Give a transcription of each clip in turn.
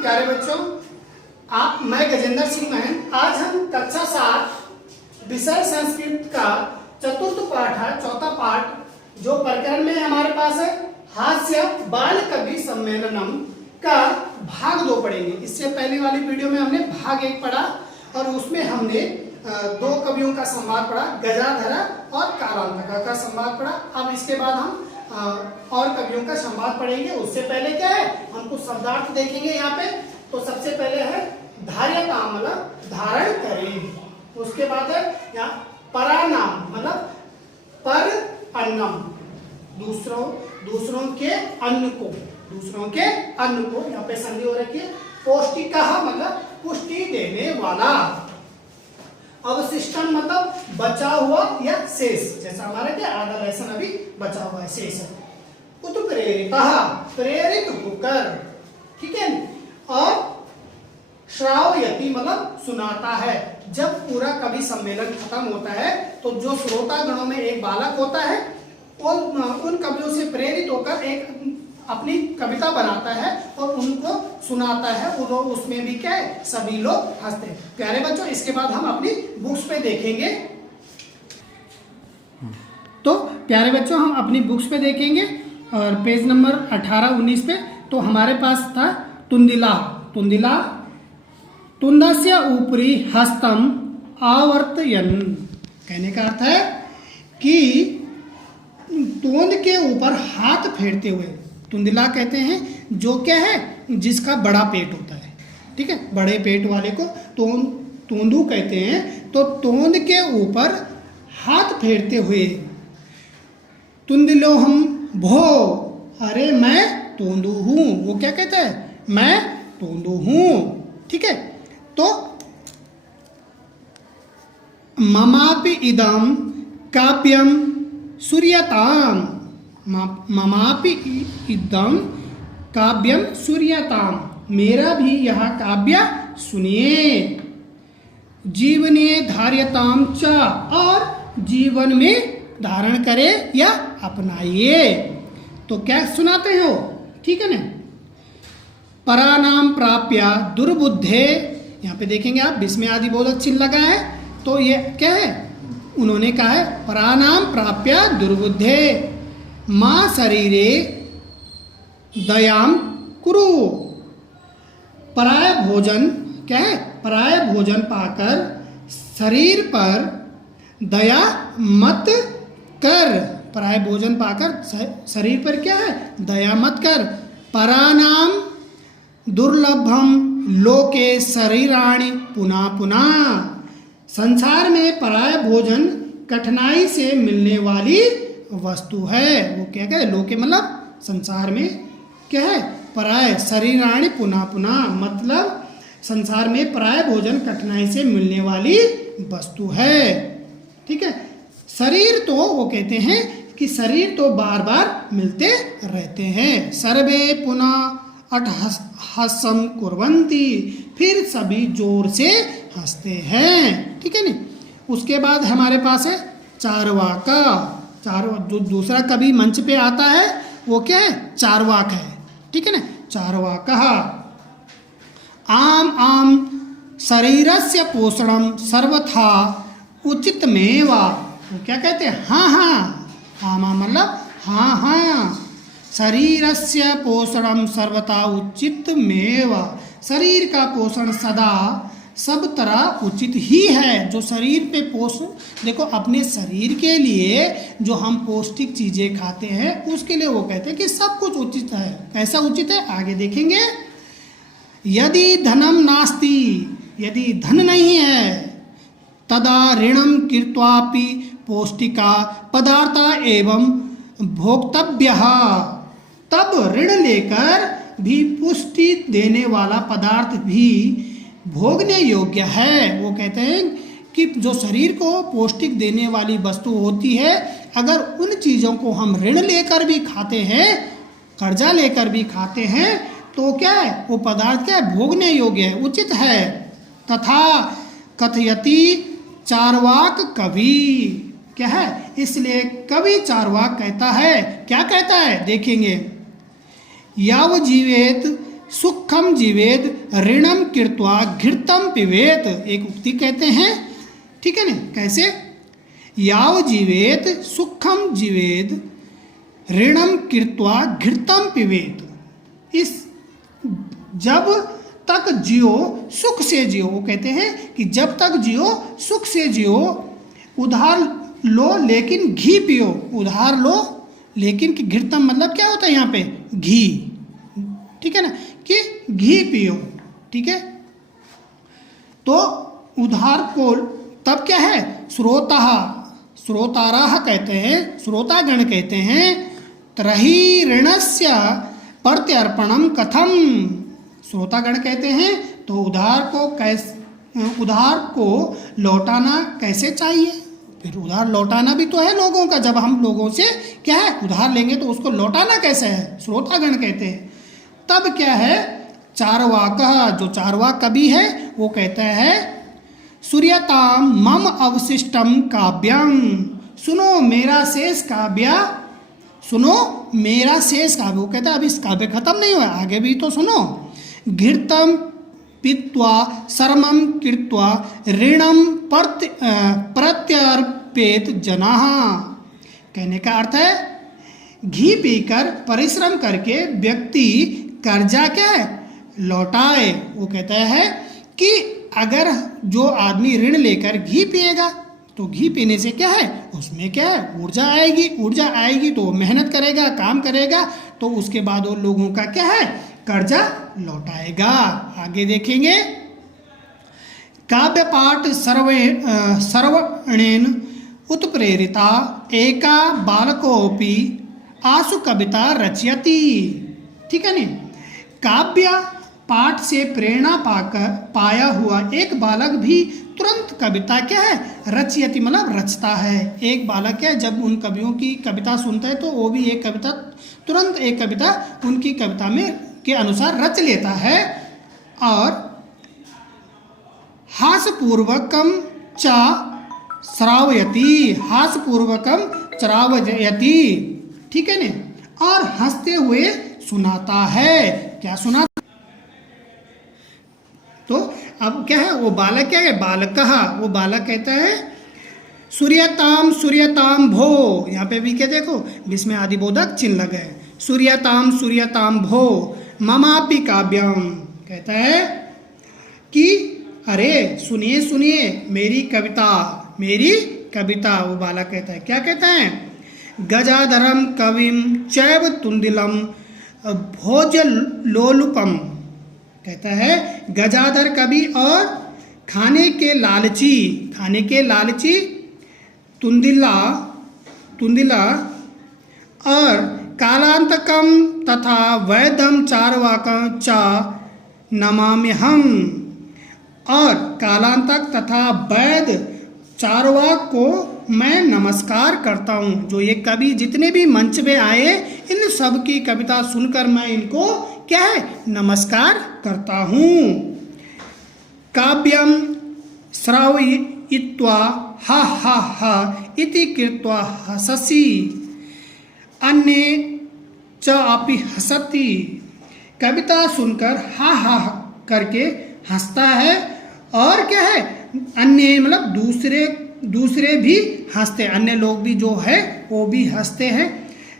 प्यारे बच्चों, मैं गजेंद्र सिंह महन। आज हम कक्षा 7 विषय संस्कृत का चतुर्थ पाठ है, चौथा पाठ, जो प्रकरण में हमारे पास है हास्य बाल कवि सम्मेलनम का भाग 2 पढ़ेंगे। इससे पहले वाली वीडियो में हमने भाग 1 पढ़ा और उसमें हमने 2 कवियों का संवाद पढ़ा, गजाधरा और कालांतका का संवाद पढ़ा। अब इसके बाद हम और कवियों का संवाद पढ़ेंगे। उससे पहले क्या है, हम कुछ शब्दार्थ देखेंगे यहाँ पे। तो सबसे पहले है धार्यताम, मतलब धारण करें। उसके बाद है यहाँ परानाम, मतलब पर अन्नम, दूसरों के अन्न को यहाँ पे संधि हो रखी है। पौष्टिकः मतलब पुष्टि देने वाला। अवशिष्टम मतलब बचा हुआ या शेष, जैसा हमारा क्या आधा लहसुन अभी बचा हुआ है, शेष है। उत्प्रेरितः प्रेरित होकर, ठीक है। और श्रावयति मतलब सुनाता है। जब पूरा कवि सम्मेलन खत्म होता है तो जो श्रोता गणों में एक बालक होता है वो उन कवियों से प्रेरित होकर एक अपनी कविता बनाता है और उनको सुनाता है। उसमें भी क्या है, सभी लोग हंसते हैं। प्यारे बच्चों, इसके बाद हम अपनी बुक्स पे देखेंगे। तो प्यारे बच्चों, हम अपनी बुक्स पे देखेंगे और पेज नंबर 18-19 पे तो हमारे पास था तुंदिला। तुंदस्य ऊपरी हस्तम आवर्तयन, कहने का अर्थ है कि तोंद के ऊपर हाथ फेरते हुए। तुंदिला कहते हैं जो क्या है, जिसका बड़ा पेट होता है, ठीक है, बड़े पेट वाले को तोंदू कहते हैं। तो तोंद के ऊपर हाथ फेरते हुए, तुंदिलो हम भो, अरे मैं तोंदू हूँ। वो क्या कहता है, मैं तोंदू हूँ, ठीक है। तो ममापि इदम काव्यम सूर्यताम, ममापि इदम काव्यम सूर्यताम, मेरा भी यह काव्य सुनिए। जीवने धार्यताम च, और जीवन में धारण करे या अपनाइए। तो क्या सुनाते हो, ठीक है ना। परानाम प्राप्य दुर्बुद्धे, यहाँ पे देखेंगे आप, विस्मय आदि बोधक चिन्ह लगा है। तो ये क्या है, उन्होंने कहा है परानाम प्राप्य दुर्बुद्धे माँ शरीरे दयाम कुरु। पराय भोजन क्या है, पराय भोजन पाकर शरीर पर दया मत कर। पराय भोजन पाकर शरीर पर क्या है, दया मत कर। परानाम दुर्लभम लोके शरीराणि पुनः पुनः, संसार में पराय भोजन कठिनाई से मिलने वाली वस्तु है। वो क्या कहते, लोके मतलब संसार में क्या है, पराय शरीराणि पुनः पुनः, मतलब संसार में पराय भोजन कठिनाई से मिलने वाली वस्तु है, ठीक है। शरीर तो वो कहते हैं कि शरीर तो बार बार मिलते रहते हैं। सर्वे पुनः अट्टहासम कुर्वन्ति, फिर सभी जोर से हंसते हैं, ठीक है ना। उसके बाद हमारे पास है चारवाका। जो दूसरा कवि मंच पे आता है वो क्या है, चारवाक है, ठीक है ना। चारवाका आम आम शरीरस्य पोषणम सर्वथा उचितमेवा। वो क्या कहते हैं, हाँ हाँ मतलब हाँ, शरीरस्य पोषणम सर्वथा उचितमेव, शरीर का पोषण सदा सब तरह उचित ही है। जो शरीर पे पोषण, देखो अपने शरीर के लिए जो हम पौष्टिक चीज़ें खाते हैं उसके लिए वो कहते हैं कि सब कुछ उचित है। कैसा उचित है, आगे देखेंगे। यदि धनम नास्ति, यदि धन नहीं है, तदा ऋणम कृत्वापि पौष्टिका पदार्था एवं भोक्तव्यः, तब ऋण लेकर भी पुष्टि देने वाला पदार्थ भी भोगने योग्य है। वो कहते हैं कि जो शरीर को पौष्टिक देने वाली वस्तु होती है, अगर उन चीज़ों को हम ऋण लेकर भी खाते हैं, कर्जा लेकर भी खाते हैं, तो क्या है, वो पदार्थ क्या है, भोगने योग्य है, उचित है। तथा कथयति चारवाक कवि, क्या है, इसलिए कवि चारवाक कहता है। क्या कहता है, देखेंगे। याव जीवेत सुखम जीवेद ऋणम कृत्वा घृतम पिबेत। एक उक्ति कहते हैं, ठीक है ना, कैसे? याव जीवेत सुखम जीवेद ऋणम कृत्वा घृतम पिबेत। इस जब तक जियो सुख से जियो, वो कहते हैं कि जब तक जियो सुख से जियो, उधार लो लेकिन घी पियो। उधार लो लेकिन कि घृतम मतलब क्या होता है यहाँ पे? घी, ठीक है ना, कि घी पियो, ठीक है। तो उधार को तब क्या है? श्रोताराह कहते हैं, श्रोतागण कहते हैं, त्रही ऋणस्य प्रत्यर्पणम कथम। श्रोतागण कहते हैं तो उधार को लौटाना कैसे चाहिए? फिर उधार लौटाना भी तो है लोगों का। जब हम लोगों से क्या है उधार लेंगे तो उसको लौटाना कैसे है? श्रोतागण कहते हैं। तब क्या है? चारवाकः, जो चारवाक कवि है वो कहता है, सूर्यताम मम अवशिष्टम काव्यम। सुनो मेरा शेष काव्य, सुनो मेरा शेष काव्य। वो कहता है अभी इस काव्य खत्म नहीं हुआ, आगे भी तो सुनो। घृतम पीत्वा सर्मम कृत्वा ऋणम प्रत्यर्पेत जनाः। कहने का अर्थ है घी पीकर परिश्रम करके व्यक्ति कर्जा क्या है लौटाए। वो कहता है कि अगर जो आदमी ऋण लेकर घी पिएगा तो घी पीने से क्या है, उसमें क्या है ऊर्जा आएगी। ऊर्जा आएगी तो वो मेहनत करेगा, काम करेगा, तो उसके बाद वो लोगों का क्या है कर्जा लौटाएगा। आगे देखेंगे, काव्य पाठ सर्वणेन उत्प्रेरिता एका बालकोपि आशु कविता रचयति। ठीक है नी, काव्य पाठ से प्रेरणा पाया हुआ एक बालक भी तुरंत कविता क्या है रचयति मतलब रचता है। एक बालक क्या है जब उन कवियों की कविता सुनता है तो वो भी एक कविता तुरंत एक कविता उनकी कविता में के अनुसार रच लेता है। और हास्यपूर्वकम च श्रावयति, हास्यपूर्वकम श्रावयति, ठीक है ने, और हंसते हुए सुनाता है। क्या सुना? तो अब क्या है वो बालक क्या है बालकः, वो बालक कहता है सूर्यताम सूर्यताम भो। यहाँ पे भी क्या देखो जिसमें आदिबोधक चिन्ह लगे हैं। सूर्यताम सूर्यताम भो ममापि काव्यम, कहता है कि अरे सुनिए सुनिए मेरी कविता, मेरी कविता। वो बालक कहता है, क्या कहता है? गजाधरम कविम चैव तुंदिलम भोजलोलुपम, कहता है गजाधर कवि और खाने के लालची तुंदिला और कालांतकम तथा वैदम चारवाकम च नमाम्यहम, और कालांतक तथा वैद चारवाक को मैं नमस्कार करता हूँ। जो ये कवि जितने भी मंच में आए इन सब की कविता सुनकर मैं इनको क्या है नमस्कार करता हूँ। काव्यम श्रावयित्वा हा हा हा इति कृत्वा हससि अन्ये च अपि हसति, कविता सुनकर हा हा करके हंसता है और क्या है अन्य मतलब दूसरे भी हंसते, अन्य लोग भी जो है वो भी हंसते हैं।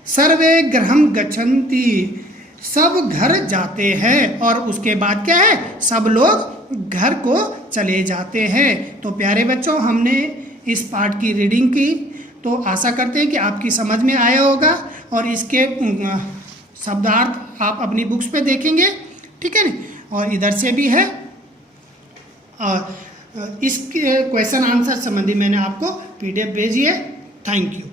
सर्वे गृहं गच्छन्ति, सब घर जाते हैं, और उसके बाद क्या है सब लोग घर को चले जाते हैं। तो प्यारे बच्चों हमने इस पाठ की रीडिंग की, तो आशा करते हैं कि आपकी समझ में आया होगा और इसके शब्दार्थ आप अपनी बुक्स पे देखेंगे, ठीक है ना। और इधर से भी है, और इसके क्वेश्चन आंसर संबंधी मैंने आपको PDF भेजी है। Thank you.